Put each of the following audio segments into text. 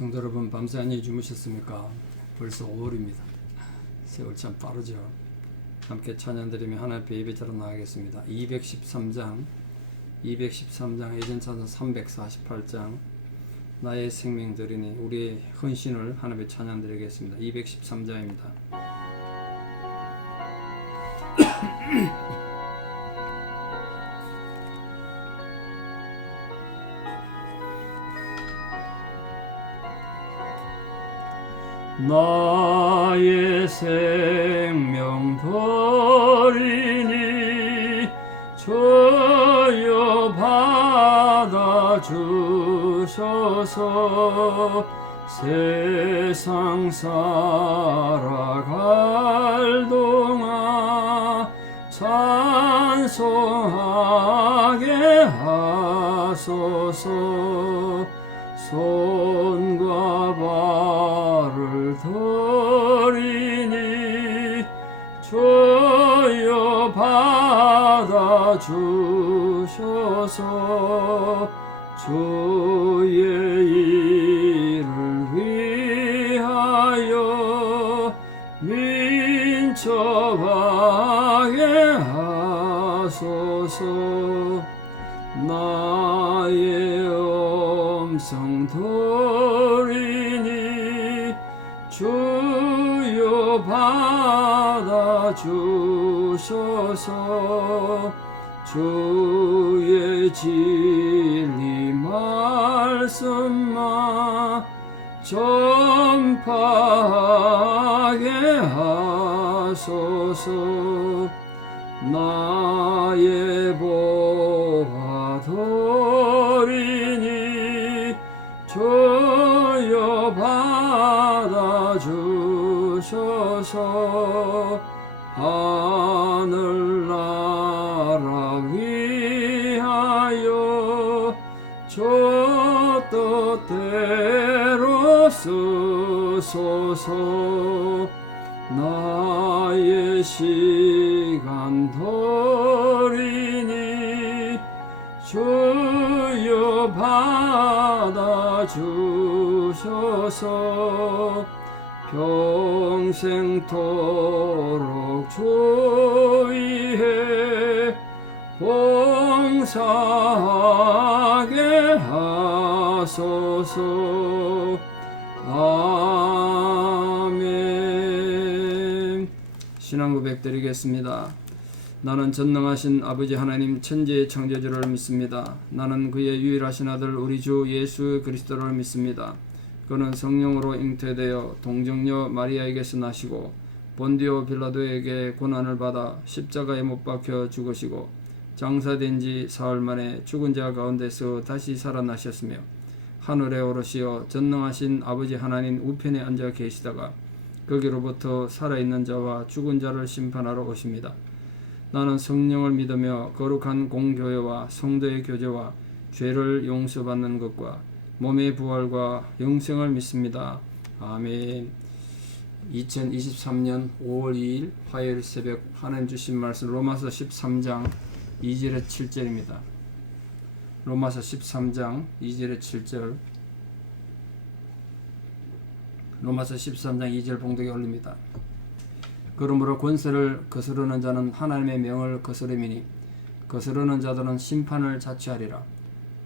성도 여러분, 밤새 안녕히 주무셨습니까? 벌써 5월입니다. 세월 참 빠르죠. 함께 찬양드리며 하나님 앞에 예배자로 나가겠습니다. 213장 예전 찬송 348장 나의 생명 드리니 우리의 헌신을 하나님께 찬양드리겠습니다. 213장입니다. 나의 생명 드리니 주여 받아주셔서 세상 살아갈 동안 찬송하게 하소서. 손과 발을 드리니 주여 받아주셔서 주의 일을 위하여 민첩하게 하소서. 나의 음성 드리니 주여 받아주셔서 주의 진리 말씀만 전파하게 하소서. 나의 보화 드리니 주여 받아주셔서 하늘나라 위하여 주 뜻대로 쓰소서. 나의 시간 드리니 주여 받아주셔서 평생토록 주 위에 봉사하게 하소서. 아멘. 신앙 고백 드리겠습니다. 나는 전능하신 아버지 하나님 천지의 창조주를 믿습니다. 나는 그의 유일하신 아들 우리 주 예수 그리스도를 믿습니다. 그는 성령으로 잉태되어 동정녀 마리아에게서 나시고 본디오 빌라도에게 고난을 받아 십자가에 못 박혀 죽으시고 장사된 지 사흘 만에 죽은 자 가운데서 다시 살아나셨으며 하늘에 오르시어 전능하신 아버지 하나님 우편에 앉아 계시다가 거기로부터 살아있는 자와 죽은 자를 심판하러 오십니다. 나는 성령을 믿으며 거룩한 공교회와 성도의 교제와 죄를 용서받는 것과 몸의 부활과 영생을 믿습니다. 아멘. 2023년 5월 2일 화요일 새벽 하나님 주신 말씀 로마서 13장 2절에 7절입니다. 로마서 13장 2절에 7절 로마서 13장 2절 봉독에 올립니다. 그러므로 권세를 거스르는 자는 하나님의 명을 거스름이니 거스르는 자들은 심판을 자취하리라.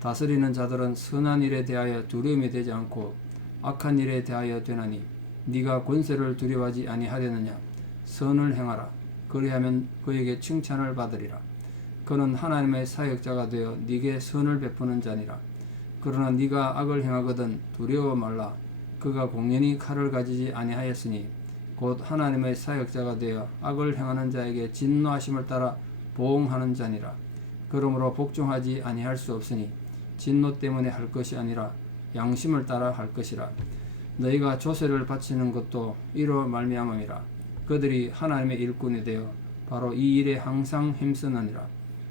다스리는 자들은 선한 일에 대하여 두려움이 되지 않고 악한 일에 대하여 되나니 네가 권세를 두려워하지 아니하려느냐. 선을 행하라. 그리하면 그에게 칭찬을 받으리라. 그는 하나님의 사역자가 되어 네게 선을 베푸는 자니라. 그러나 네가 악을 행하거든 두려워 말라. 그가 공연히 칼을 가지지 아니하였으니 곧 하나님의 사역자가 되어 악을 행하는 자에게 진노하심을 따라 보응하는 자니라. 그러므로 복종하지 아니할 수 없으니 진노 때문에 할 것이 아니라 양심을 따라 할 것이라. 너희가 조세를 바치는 것도 이로 말미암음이라. 그들이 하나님의 일꾼이 되어 바로 이 일에 항상 힘쓰느니라.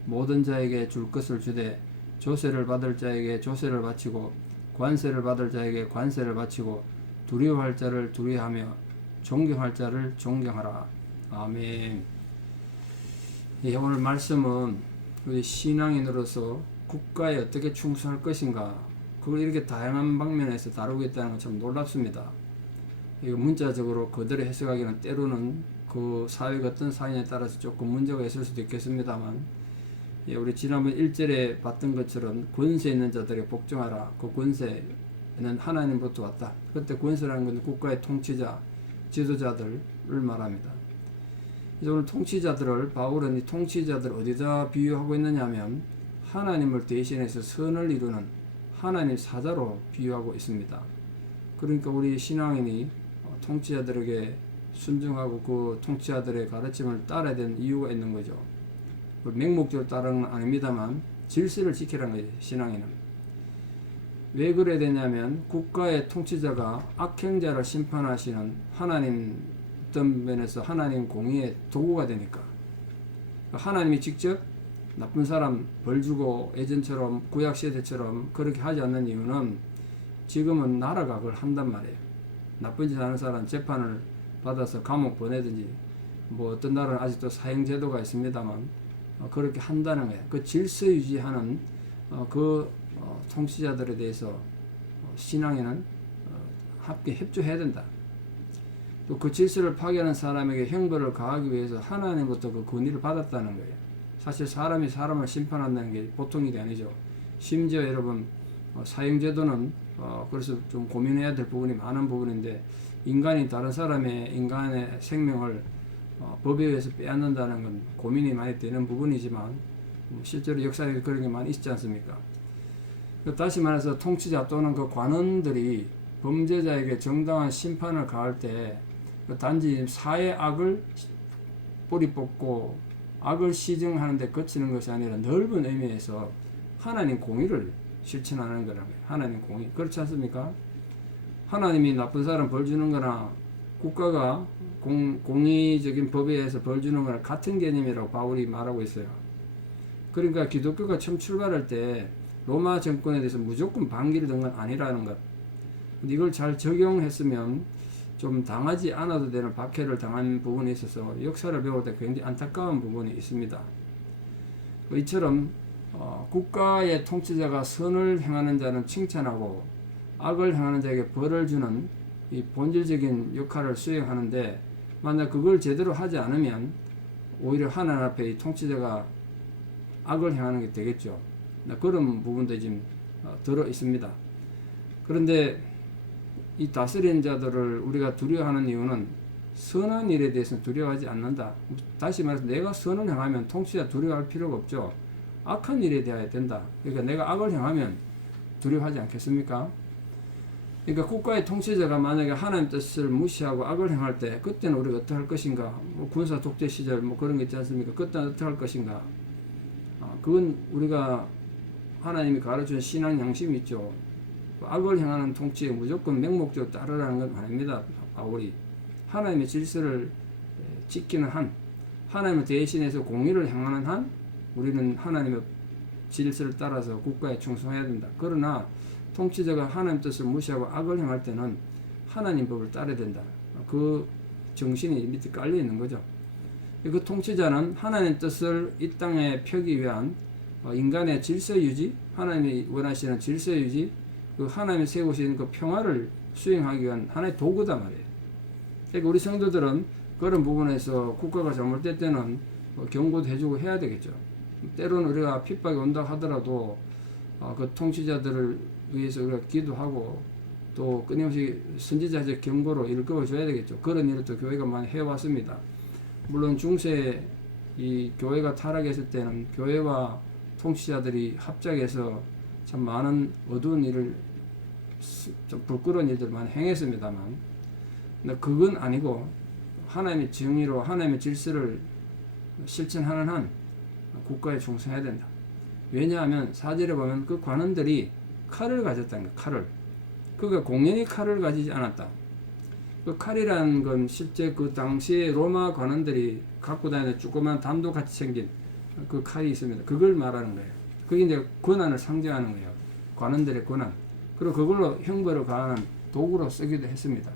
모든 자에게 줄 것을 주되 조세를 받을 자에게 조세를 바치고 관세를 받을 자에게 관세를 바치고 두려워할 자를 두려워하며 존경할 자를 존경하라. 아멘. 오늘 말씀은 우리 신앙인으로서 국가에 어떻게 충성할 것인가, 그걸 이렇게 다양한 방면에서 다루고 있다는 건 참 놀랍습니다. 이거 문자적으로 그대로 해석하기는 때로는 그 사회가 어떤 사회에 따라서 조금 문제가 있을 수도 있겠습니다만, 예, 우리 지난번 1절에 봤던 것처럼 권세 있는 자들에게 복종하라. 그 권세는 하나님부터 왔다. 그때 권세라는 건 국가의 통치자, 지도자들을 말합니다. 오늘 통치자들을 바울은 이 통치자들을 어디다 비유하고 있느냐 하면 하나님을 대신해서 선을 이루는 하나님 사자로 비유하고 있습니다. 그러니까 우리 신앙인이 통치자들에게 순종하고 그 통치자들의 가르침을 따라야 되는 이유가 있는 거죠. 맹목적으로 따르는 건 아닙니다만 질서를 지키라는 거예요. 신앙인은. 왜 그래야 되냐면 국가의 통치자가 악행자를 심판하시는 하나님, 어떤 면에서 하나님 공의의 도구가 되니까. 하나님이 직접 나쁜 사람 벌 주고 예전처럼 구약시대처럼 그렇게 하지 않는 이유는 지금은 나라가 그걸 한단 말이에요. 나쁜 짓 하는 사람 재판을 받아서 감옥 보내든지, 뭐 어떤 나라는 아직도 사형제도가 있습니다만 그렇게 한다는 거예요. 그 질서 유지하는 통치자들에 대해서 신앙에는 함께 협조해야 된다. 또 그 질서를 파괴하는 사람에게 형벌을 가하기 위해서 하나님부터 그 권위를 받았다는 거예요. 사실 사람이 사람을 심판한다는 게 보통 일이 아니죠. 심지어 여러분 사형제도는 그래서 좀 고민해야 될 부분이 많은 부분인데, 인간이 다른 사람의 인간의 생명을 법에 의해서 빼앗는다는 건 고민이 많이 되는 부분이지만 실제로 역사에 그런 게 많이 있지 않습니까? 다시 말해서 통치자 또는 그 관원들이 범죄자에게 정당한 심판을 가할 때 단지 사의 악을 뿌리 뽑고 악을 시정하는 데 그치는 것이 아니라 넓은 의미에서 하나님 공의를 실천하는 거라고요. 하나님 공의. 그렇지 않습니까? 하나님이 나쁜 사람 벌 주는 거나 국가가 공의적인 법에 의해서 벌 주는 거나 같은 개념이라고 바울이 말하고 있어요. 그러니까 기독교가 처음 출발할 때 로마 정권에 대해서 무조건 반기를 든 건 아니라는 것. 이걸 잘 적용했으면 좀 당하지 않아도 되는 박해를 당한 부분이 있어서 역사를 배울 때 굉장히 안타까운 부분이 있습니다. 이처럼 국가의 통치자가 선을 행하는 자는 칭찬하고 악을 행하는 자에게 벌을 주는 이 본질적인 역할을 수행하는데, 만약 그걸 제대로 하지 않으면 오히려 하나님 앞에 이 통치자가 악을 행하는 게 되겠죠. 그런 부분도 지금 들어 있습니다. 그런데 이 다스리는 자들을 우리가 두려워하는 이유는 선한 일에 대해서는 두려워하지 않는다. 다시 말해서 내가 선을 행하면 통치자 두려워할 필요가 없죠. 악한 일에 대해야 된다. 그러니까 내가 악을 행하면 두려워하지 않겠습니까? 그러니까 국가의 통치자가 만약에 하나님 뜻을 무시하고 악을 행할 때 그때는 우리가 어떻게 할 것인가? 뭐 군사 독재 시절 뭐 그런 게 있지 않습니까? 그때는 어떻게 할 것인가? 그건 우리가 하나님이 가르치는 신앙 양심이 있죠. 악을 행하는 통치에 무조건 맹목적으로 따르라는 건 아닙니다. 바울이 하나님의 질서를 지키는 한, 하나님을 대신해서 공의를 행하는 한 우리는 하나님의 질서를 따라서 국가에 충성해야 된다. 그러나 통치자가 하나님 뜻을 무시하고 악을 행할 때는 하나님 법을 따라야 된다. 그 정신이 밑에 깔려 있는 거죠. 그 통치자는 하나님 뜻을 이 땅에 펴기 위한 인간의 질서 유지, 하나님이 원하시는 질서 유지, 그 하나님이 세우신 그 평화를 수행하기 위한 하나의 도구다 말이에요. 그러니까 우리 성도들은 그런 부분에서 국가가 잘못될 때는 경고도 해주고 해야 되겠죠. 때로는 우리가 핍박이 온다 하더라도 그 통치자들을 위해서 우리가 기도하고 또 끊임없이 선지자적 경고로 일깨워줘야 되겠죠. 그런 일을 또 교회가 많이 해왔습니다. 물론 중세 이 교회가 타락했을 때는 교회와 통치자들이 합작해서 참 많은 어두운 일을, 좀 부끄러운 일들을 많이 행했습니다만, 근데 그건 아니고 하나님의 정의로 하나님의 질서를 실천하는 한 국가에 충성해야 된다. 왜냐하면 4절에 보면 그 관원들이 칼을 가졌다는 거예요. 칼을. 그가 공연히 칼을 가지지 않았다. 그 칼이라는 건 실제 그 당시에 로마 관원들이 갖고 다니는 조그만 담도 같이 생긴 그 칼이 있습니다. 그걸 말하는 거예요. 그게 이제 권한을 상징하는 거예요. 관원들의 권한. 그리고 그걸로 형벌을 가하는 도구로 쓰기도 했습니다.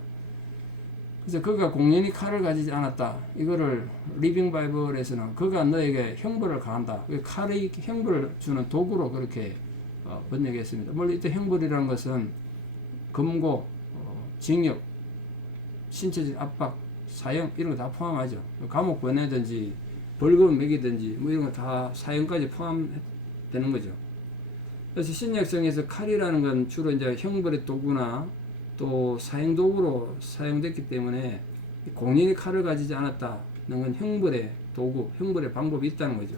그래서 그가 공연히 칼을 가지지 않았다. 이거를 리빙 바이블에서는 그가 너에게 형벌을 가한다. 칼의 형벌을 주는 도구로 그렇게 번역했습니다. 물론 이때 형벌이라는 것은 금고, 징역, 신체적 압박, 사형 이런 거 다 포함하죠. 감옥 보내든지 벌금 매기든지 뭐 이런 거 다 사형까지 포함되는 거죠. 그래서 신약성에서 칼이라는 건 주로 이제 형벌의 도구나 또 사형 도구로 사용됐기 때문에 공인이 칼을 가지지 않았다는 건 형벌의 도구, 형벌의 방법이 있다는 거죠.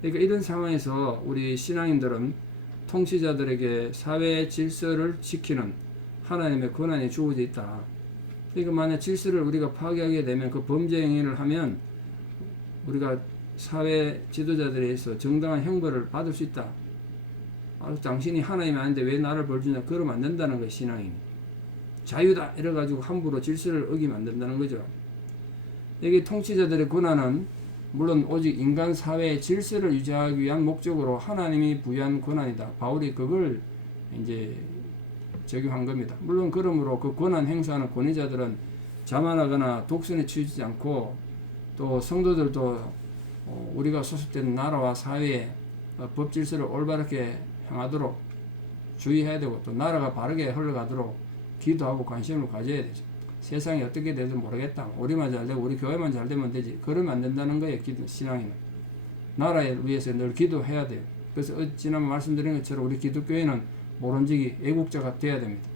그러니까 이런 상황에서 우리 신앙인들은 통치자들에게 사회 질서를 지키는 하나님의 권한이 주어져 있다. 그러니까 만약 질서를 우리가 파괴하게 되면 그 범죄 행위를 하면 우리가 사회 지도자들에 의해서 정당한 형벌을 받을 수 있다. 당신이 하나님이 아닌데 왜 나를 벌주냐? 그러면 안 된다는 거예요, 신앙인이. 자유다! 이래가지고 함부로 질서를 어기면 안 된다는 거죠. 여기 통치자들의 권한은 물론 오직 인간 사회의 질서를 유지하기 위한 목적으로 하나님이 부여한 권한이다. 바울이 그걸 이제 적용한 겁니다. 물론 그러므로 그 권한 행사하는 권위자들은 자만하거나 독선에 치우치지 않고 또 성도들도 우리가 소속된 나라와 사회의 법 질서를 올바르게 행하도록 주의해야 되고 또 나라가 바르게 흘러가도록 기도하고 관심을 가져야 되죠. 세상이 어떻게 되든 모르겠다. 우리만 잘 되고 우리 교회만 잘 되면 되지. 그러면 안 된다는 거예요. 신앙인은. 나라를 위해서 늘 기도해야 돼요. 그래서 지난번 말씀드린 것처럼 우리 기독교회는 모론지기 애국자가 돼야 됩니다.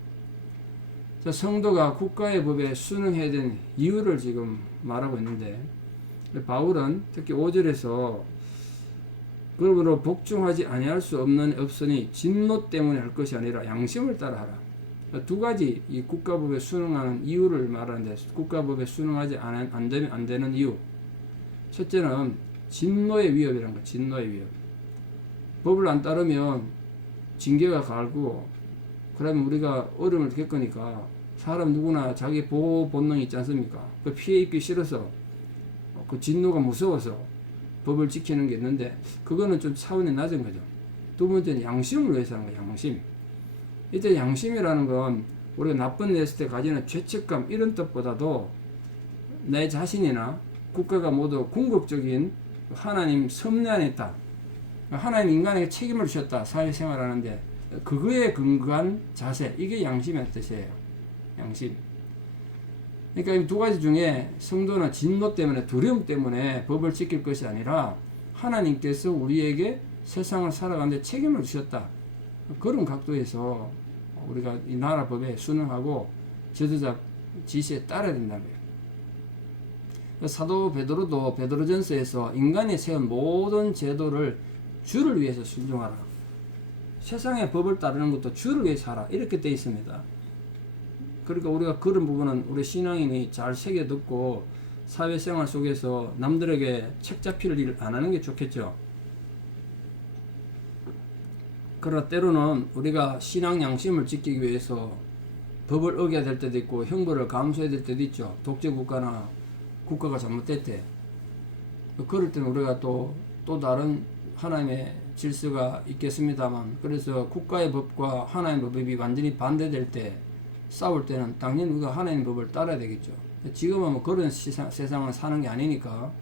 자, 성도가 국가의 법에 순응해야 되는 이유를 지금 말하고 있는데 바울은 특히 5절에서 그러므로 복종하지 아니할 수 없으니 진노 때문에 할 것이 아니라 양심을 따라하라. 두 가지 이 국가법에 순응하는 이유를 말하는데 국가법에 순응하지 안 되는 이유. 첫째는 진노의 위협이라는 거. 진노의 위협. 법을 안 따르면 징계가 가고 그러면 우리가 어려움을 겪으니까 사람 누구나 자기 보호 본능이 있지 않습니까? 그 피해 입기 싫어서 그 진노가 무서워서 법을 지키는 게 있는데 그거는 좀 차원이 낮은 거죠. 두 번째는 양심을 위해서 하는 거예요. 양심. 이때 양심이라는 건 우리가 나쁜 일 했을 때 가지는 죄책감 이런 뜻보다도 내 자신이나 국가가 모두 궁극적인 하나님 섭리 안에 있다. 하나님 인간에게 책임을 주셨다. 사회생활하는데 그거에 근거한 자세 이게 양심의 뜻이에요. 양심. 그러니까 이 두 가지 중에 성도는 진노 때문에 두려움 때문에 법을 지킬 것이 아니라 하나님께서 우리에게 세상을 살아가는데 책임을 주셨다. 그런 각도에서 우리가 이 나라 법에 순응하고 지도자 지시에 따라야 된다는 거예요. 사도 베드로도 베드로전서에서 인간이 세운 모든 제도를 주를 위해서 순종하라. 세상의 법을 따르는 것도 주를 위해서 하라. 이렇게 되어 있습니다. 그러니까 우리가 그런 부분은 우리 신앙인이 잘 새겨 듣고 사회생활 속에서 남들에게 책 잡힐 일 안 하는 게 좋겠죠. 그러나 때로는 우리가 신앙 양심을 지키기 위해서 법을 어겨야 될 때도 있고 형벌을 감수해야 될 때도 있죠. 독재 국가나 국가가 잘못될 때. 그럴 때는 우리가 또 다른 하나님의 질서가 있겠습니다만 그래서 국가의 법과 하나님의 법이 완전히 반대될 때 싸울 때는 당연히 우리가 하나님 법을 따라야 되겠죠. 지금은 뭐 그런 세상을 사는 게 아니니까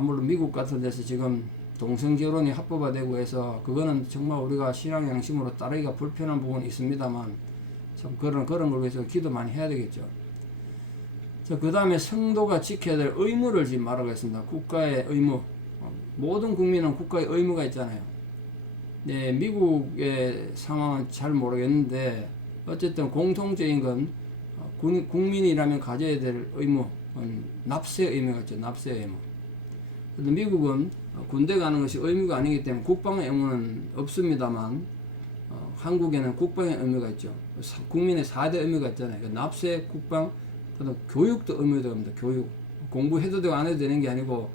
물론 미국 같은 데서 지금 동성결혼이 합법화되고 해서 그거는 정말 우리가 신앙 양심으로 따르기가 불편한 부분이 있습니다만 참 그런 걸 위해서 기도 많이 해야 되겠죠. 그 다음에 성도가 지켜야 될 의무를 지금 말하고 있습니다. 국가의 의무. 모든 국민은 국가의 의무가 있잖아요. 네, 미국의 상황은 잘 모르겠는데 어쨌든 공통적인 건 국민이라면 가져야 될 의무는 납세 의무가 있죠. 납세 의무. 근데 미국은 군대 가는 것이 의무가 아니기 때문에 국방의 의무는 없습니다만 한국에는 국방의 의무가 있죠. 국민의 4대 의무가 있잖아요. 납세, 국방, 그다음 교육도 의무가 됩니다. 교육. 공부해도 되고 안 해도 되는 게 아니고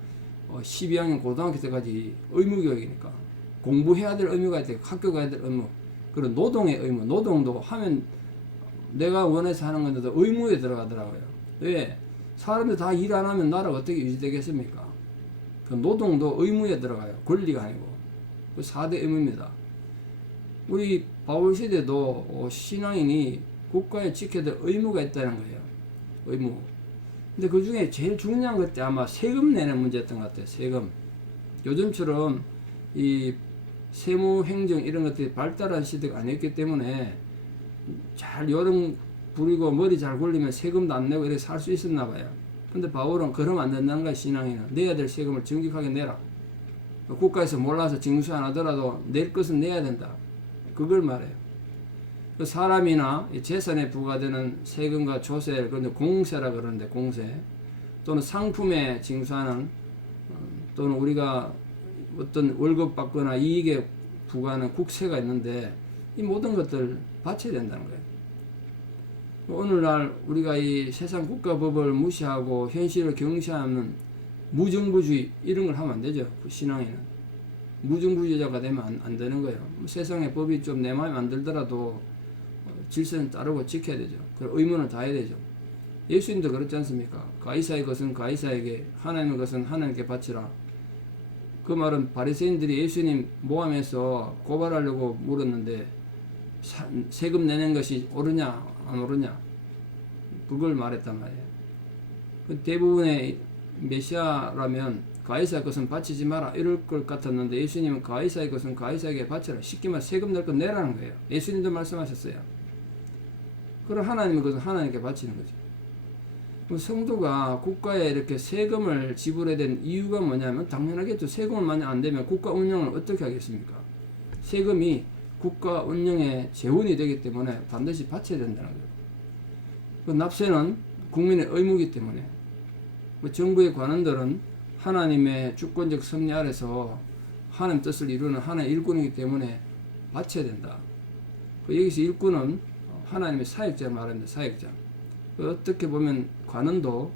12학년 고등학교 때까지 의무교육이니까 공부해야 될 의무가 있고 학교 가야 될 의무. 그리고 노동의 의무. 노동도 하면 내가 원해서 하는 건데도 의무에 들어가더라고요. 왜? 사람들 다 일 안 하면 나라가 어떻게 유지되겠습니까? 그 노동도 의무에 들어가요. 권리가 아니고. 그 4대 의무입니다. 우리 바울 시대도 신앙인이 국가에 지켜야 될 의무가 있다는 거예요. 의무. 근데 그 중에 제일 중요한 것이 아마 세금 내는 문제였던 것 같아요. 세금. 요즘처럼 이 세무 행정 이런 것들이 발달한 시대가 아니었기 때문에 잘 요령 부리고 머리 잘 굴리면 세금도 안 내고 이렇게 살 수 있었나 봐요. 근데 바울은 그러면 안 된다는 거야. 신앙인은 내야 될 세금을 정직하게 내라. 국가에서 몰라서 징수 안 하더라도 낼 것은 내야 된다. 그걸 말해요. 그 사람이나 재산에 부과되는 세금과 조세, 그런데 공세라 그러는데 공세 또는 상품에 징수하는 또는 우리가 어떤 월급 받거나 이익에 부과하는 국세가 있는데 이 모든 것들 바쳐야 된다는 거예요. 오늘날 우리가 이 세상 국가법을 무시하고 현실을 경시하는 무정부주의 이런 걸 하면 안 되죠. 신앙에는 무정부주의자가 되면 안 되는 거예요. 세상의 법이 좀 내 마음에 안 들더라도 질서는 따르고 지켜야 되죠. 그리고 의무는 다해야 되죠. 예수님도 그렇지 않습니까? 가이사의 것은 가이사에게, 하나님의 것은 하나님께 바치라. 그 말은 바리새인들이 예수님 모함해서 고발하려고 물었는데 세금 내는 것이 옳으냐 안 옳으냐 그걸 말했단 말이에요. 대부분의 메시아라면 가이사의 것은 바치지 마라 이럴 것 같았는데 예수님은 가이사의 것은 가이사에게 바치라. 쉽게 말해 세금 낼 건 내라는 거예요. 예수님도 말씀하셨어요. 그럼 하나님의 것은 하나님께 바치는 거죠. 성도가 국가에 이렇게 세금을 지불해야 되는 이유가 뭐냐면 당연하겠죠. 세금을 만약 안 되면 국가 운영을 어떻게 하겠습니까? 세금이 국가 운영의 재원이 되기 때문에 반드시 바쳐야 된다는 거예요. 그 납세는 국민의 의무이기 때문에 정부의 관원들은 하나님의 주권적 섭리 아래서 하나님 뜻을 이루는 하나의 일꾼이기 때문에 바쳐야 된다. 여기서 일꾼은 하나님의 사역자를 말합니다. 사역자. 어떻게 보면 관원도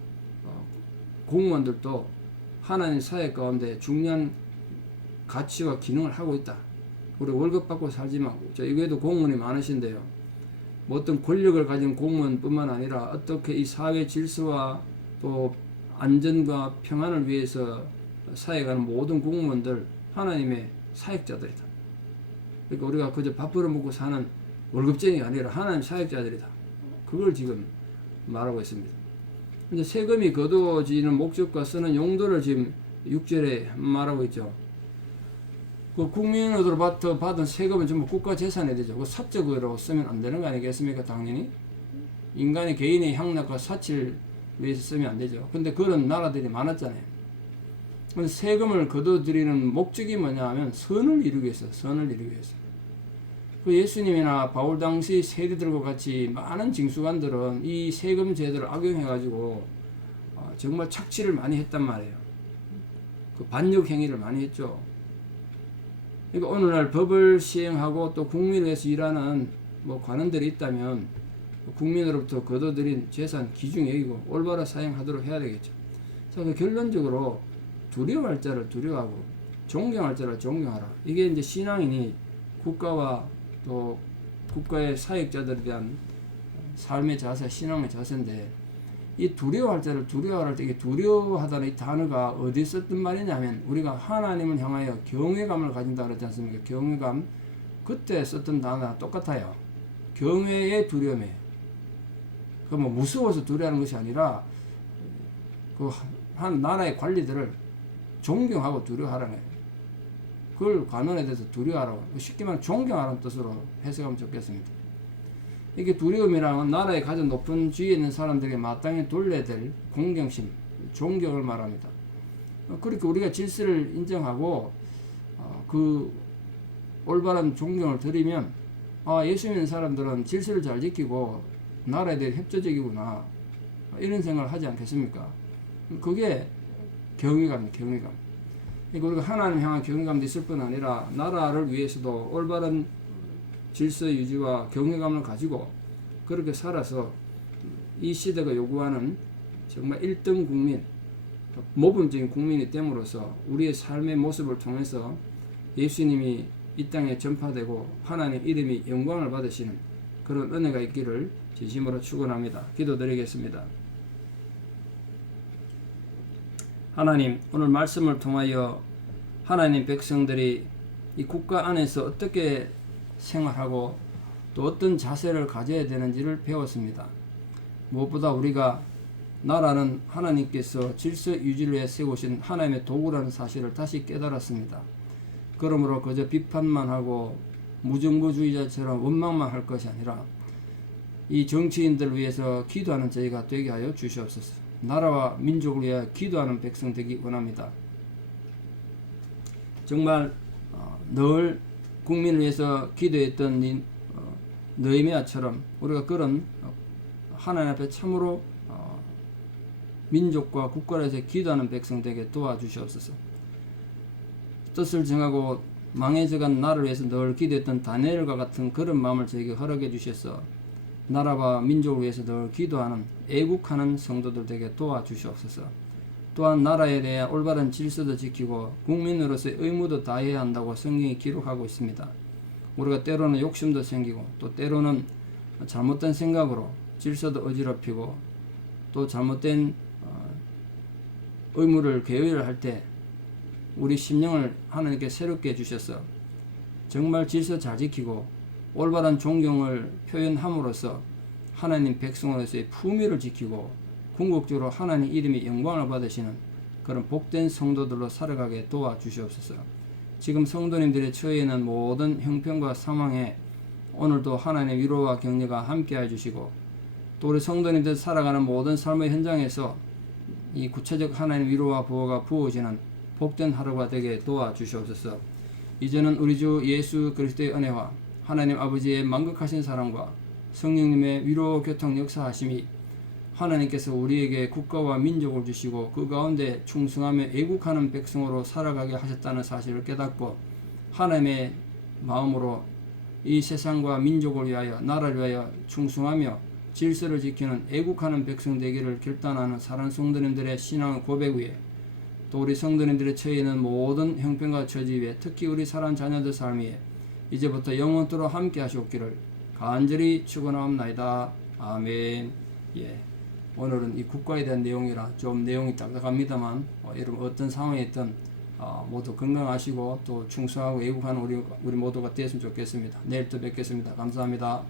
공무원들도 하나님 사역 가운데 중요한 가치와 기능을 하고 있다. 우리 월급 받고 살지만 저 이외에도 공무원이 많으신데요. 뭐 어떤 권력을 가진 공무원뿐만 아니라 어떻게 이 사회 질서와 또 안전과 평안을 위해서 사역하는 모든 공무원들 하나님의 사역자들이다. 그러니까 우리가 그저 밥 벌어먹고 사는 월급쟁이가 아니라 하나님 사역자들이다. 그걸 지금 말하고 있습니다. 근데 세금이 거두어지는 목적과 쓰는 용도를 지금 6절에 말하고 있죠. 그 국민으로부터 받은 세금은 전부 국가 재산이 되죠. 그 사적으로 쓰면 안 되는 거 아니겠습니까? 당연히 인간의 개인의 향락과 사치를 위해서 쓰면 안 되죠. 근데 그런 나라들이 많았잖아요. 근데 세금을 거둬들이는 목적이 뭐냐 하면 선을 이루기 위해서, 선을 이루기 위해서. 그 예수님이나 바울 당시 세리들과 같이 많은 징수관들은 이 세금 제도를 악용해가지고 정말 착취를 많이 했단 말이에요. 그 반역 행위를 많이 했죠. 그러니까 오늘날 법을 시행하고 또 국민을 위해서 일하는 뭐 관원들이 있다면 국민으로부터 거둬들인 재산 귀중히 여기고 올바로 사용하도록 해야 되겠죠. 그래서 결론적으로 두려워할 자를 두려워하고 존경할 자를 존경하라. 이게 이제 신앙인이 국가와 또 국가의 사역자들에 대한 삶의 자세, 신앙의 자세인데 이 두려워할 자를 두려워할 때 이게 두려워하다는 이 단어가 어디에 썼던 말이냐면 우리가 하나님을 향하여 경외감을 가진다 그랬지 않습니까? 경외감 그때 썼던 단어랑 똑같아요. 경외의 두려움이에요. 그 뭐 무서워서 두려워하는 것이 아니라 그 한 나라의 관리들을 존경하고 두려워하라는 거예요. 그걸 관원에 대해서 두려워하라고 쉽게 말하면 존경하라는 뜻으로 해석하면 좋겠습니다. 이게 두려움이란 나라의 가장 높은 지위에 있는 사람들에게 마땅히 돌려야 될 공경심, 존경을 말합니다. 그렇게 우리가 질서를 인정하고 그 올바른 존경을 드리면 예수 믿는 사람들은 질서를 잘 지키고 나라에 대해 협조적이구나 이런 생각을 하지 않겠습니까? 그게 경외감입니다. 경외감. 그러니까 우리가 하나님 향한 경외감도 있을 뿐 아니라 나라를 위해서도 올바른 질서 유지와 경외감을 가지고 그렇게 살아서 이 시대가 요구하는 정말 1등 국민, 모범적인 국민이 됨으로써 우리의 삶의 모습을 통해서 예수님이 이 땅에 전파되고 하나님 이름이 영광을 받으시는 그런 은혜가 있기를 진심으로 축원합니다. 기도드리겠습니다. 하나님, 오늘 말씀을 통하여 하나님 백성들이 이 국가 안에서 어떻게 생활하고 또 어떤 자세를 가져야 되는지를 배웠습니다. 무엇보다 우리가 나라는 하나님께서 질서 유지를 위해 세우신 하나님의 도구라는 사실을 다시 깨달았습니다. 그러므로 그저 비판만 하고 무정부주의자처럼 원망만 할 것이 아니라 이 정치인들을 위해서 기도하는 저희가 되게 하여 주시옵소서. 나라와 민족을 위해 기도하는 백성 되기 원합니다. 정말 늘 국민을 위해서 기도했던 느헤미야처럼 우리가 그런 하나님 앞에 참으로 민족과 국가를 위해서 기도하는 백성 되게 도와주시옵소서. 뜻을 정하고 망해져간 나를 위해서 늘 기도했던 다니엘과 같은 그런 마음을 저에게 허락해 주셔서 나라와 민족을 위해서 늘 기도하는 애국하는 성도들 되게 도와주시옵소서. 또한 나라에 대해 올바른 질서도 지키고 국민으로서의 의무도 다해야 한다고 성경이 기록하고 있습니다. 우리가 때로는 욕심도 생기고 또 때로는 잘못된 생각으로 질서도 어지럽히고 또 잘못된 의무를 계획을 할 때 우리 심령을 하나님께 새롭게 해주셔서 정말 질서 잘 지키고 올바른 존경을 표현함으로써 하나님 백성으로서의 품위를 지키고 궁극적으로 하나님 이름이 영광을 받으시는 그런 복된 성도들로 살아가게 도와주시옵소서. 지금 성도님들의 처해 있는 모든 형편과 상황에 오늘도 하나님의 위로와 격려가 함께해 주시고 또 우리 성도님들 살아가는 모든 삶의 현장에서 이 구체적 하나님의 위로와 보호가 부어지는 복된 하루가 되게 도와주시옵소서. 이제는 우리 주 예수 그리스도의 은혜와 하나님 아버지의 만극하신 사랑과 성령님의 위로 교통 역사하심이 하나님께서 우리에게 국가와 민족을 주시고 그 가운데 충성하며 애국하는 백성으로 살아가게 하셨다는 사실을 깨닫고 하나님의 마음으로 이 세상과 민족을 위하여 나라를 위하여 충성하며 질서를 지키는 애국하는 백성 되기를 결단하는 사랑하는 성도님들의 신앙 고백 위에 또 우리 성도님들의 처해 있는 모든 형편과 처지 위에 특히 우리 사랑하는 자녀들 삶 위에 이제부터 영원토록 함께 하시옵기를 간절히 축원하옵나이다. 아멘. 예. 오늘은 이 국가에 대한 내용이라 좀 내용이 딱딱합니다만 여러분 어떤 상황에 있든 모두 건강하시고 또 충성하고 애국하는 우리 모두가 되었으면 좋겠습니다. 내일 또 뵙겠습니다. 감사합니다.